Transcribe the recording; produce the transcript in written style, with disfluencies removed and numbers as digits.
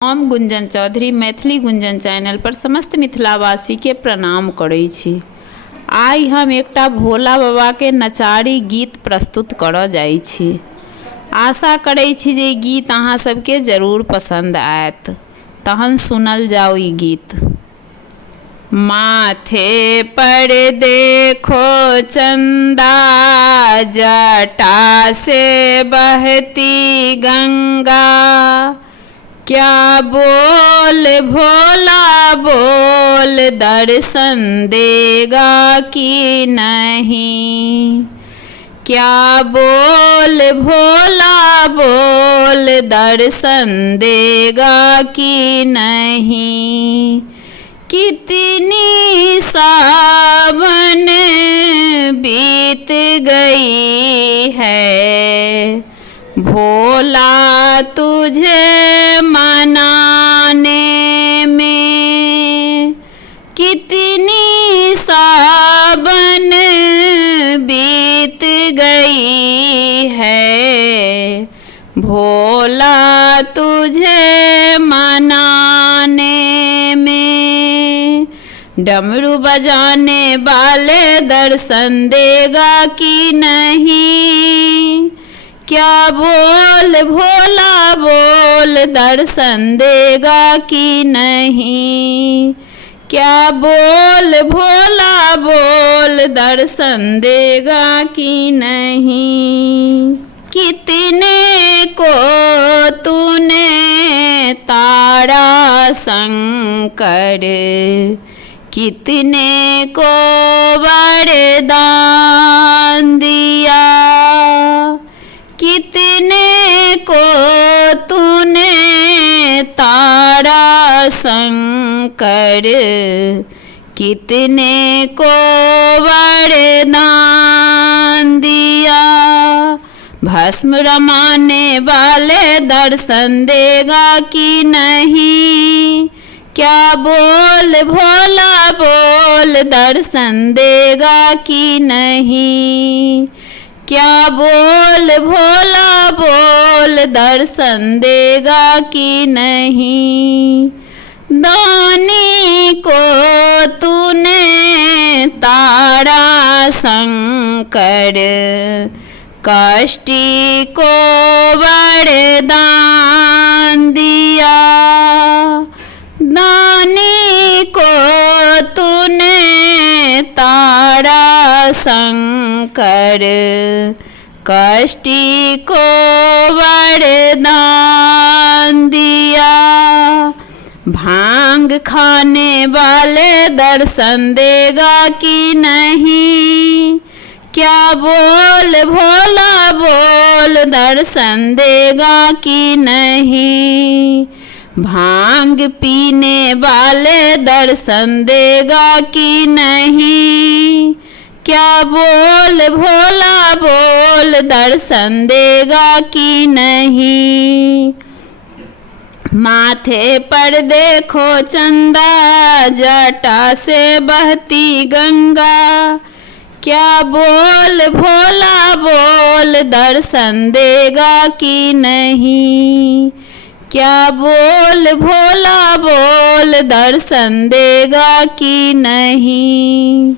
हम गुंजन चौधरी मैथिली गुंजन चैनल पर समस्त मिथिलावासी के प्रणाम करै छी। आइ हम एकटा भोला बाबा के नचारी गीत प्रस्तुत करऽ जाइ छी। आशा करै छी जे गीत अहाँ सबके जरूर पसंद आयत। तहन सुनल जाओ ई गीत। माथे पर देखो चंदा, जटा से बहती गंगा, क्या बोल भोला बोल दर्शन देगा कि नहीं, क्या बोल भोला बोल दर्शन देगा कि नहीं। कितनी सावन बीत गई है, भोला तुझे मनाने में, कितनी सावन बीत गई है, भोला तुझे मनाने में। डमरू बजाने वाले दर्शन देगा कि नहीं, क्या बोल भोला बोल दर्शन देगा कि नहीं, क्या बोल भोला बोल दर्शन देगा कि नहीं। कितने को तूने तारा शंकर, कितने को वरदान दिया, कितने को तूने तारा शंकर, कितने को वरदान दिया। भस्म रमाने वाले दर्शन देगा कि नहीं, क्या बोल भोला बोल दर्शन देगा कि नहीं, क्या बोल भोला बोल दर्शन देगा कि नहीं। दानी को तूने तारा शंकर, कष्टी को वरदान दिया, दानी को तूने तारा शंकर, कष्टी को वरदान दिया। भांग खाने वाले दर्शन देगा कि नहीं, क्या बोल भोला बोल दर्शन देगा कि नहीं, भांग पीने वाले दर्शन देगा कि नहीं, क्या बोल भोला बोल दर्शन देगा कि नहीं। माथे पर देखो चंदा, जटा से बहती गंगा, क्या बोल भोला बोल दर्शन देगा कि नहीं, क्या बोल भोला बोल दर्शन देगा कि नहीं।